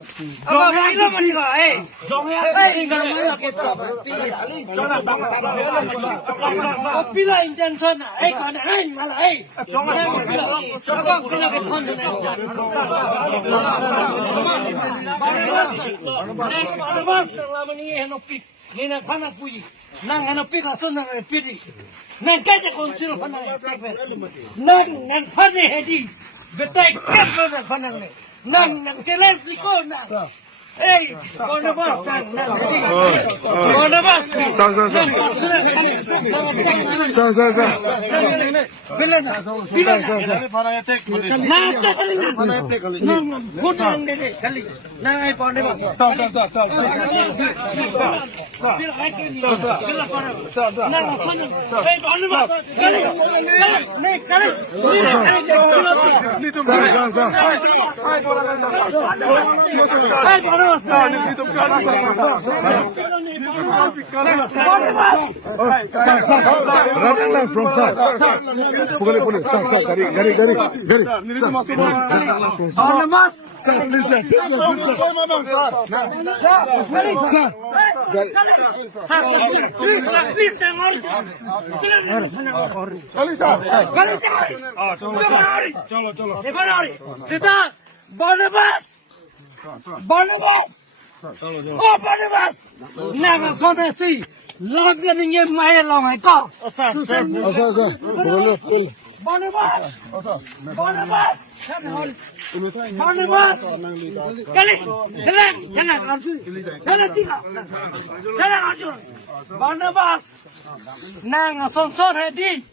Apa ini mana Pila intention kana malah pila ke thon Nina pana puji, nang ano pika sunang piri, nang kaya konsil pana, nang pana hedi, betai kaya pana nang challenge liko nang. Hey, Barnabas, Barnabas, Oh, Barnabas! Never saw that sea. Long getting in my long I go. Barnabas! Barnabas! Barnabas! Barnabas! Nang son son ready.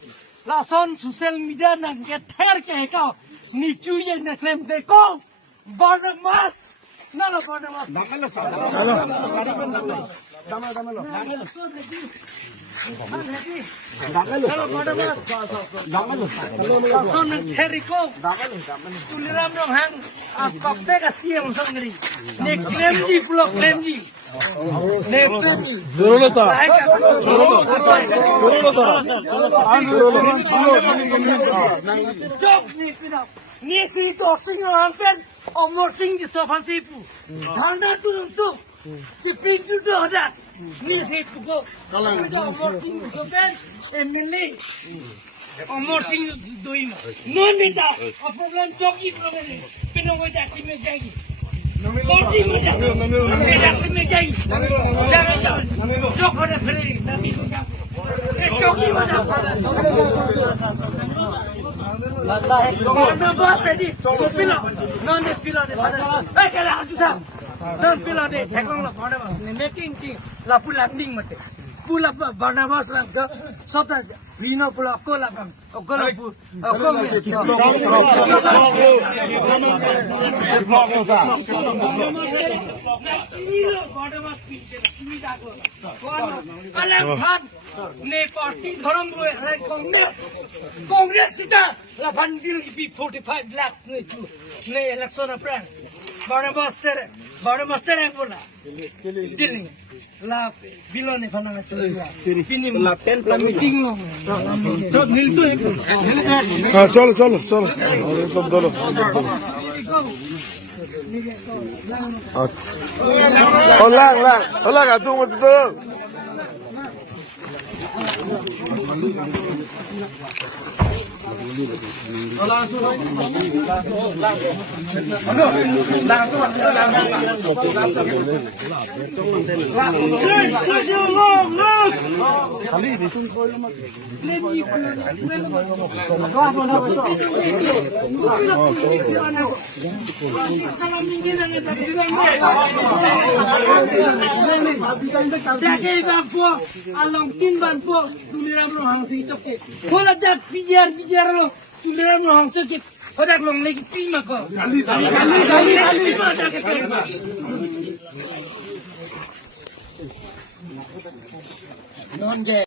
La son social media nang get hair ke ko. Ni chu ye na claim de ko. Barnabas! Nala Barnabas. Omor sing doing no nita a problem jogi problem pinong ko taxi me jagi sorti mo ja taxi me jagi dara jo ko na fere jogi mo ja Barnabas edi pila non de pila de ai kala ajuda non pila de thekong la Barnabas making thing la pula landing mate pula Barnabas la sota vino pula kola bang kola pu kome Barnabas piche kimi dago alam khan ne party dharam ro Congress sita la bandil ki 45 lakh ne election apran Barnabas tere bola dini la bilone phana pini la 10 la meeting so nil to हाँ चलो चलो चलो एकदम चलो होला का तू मत तो along tin ban po tuliram lo hang si toke hola dat bijar lo tuliram lo hang se hodak long lagi pima ko kali non je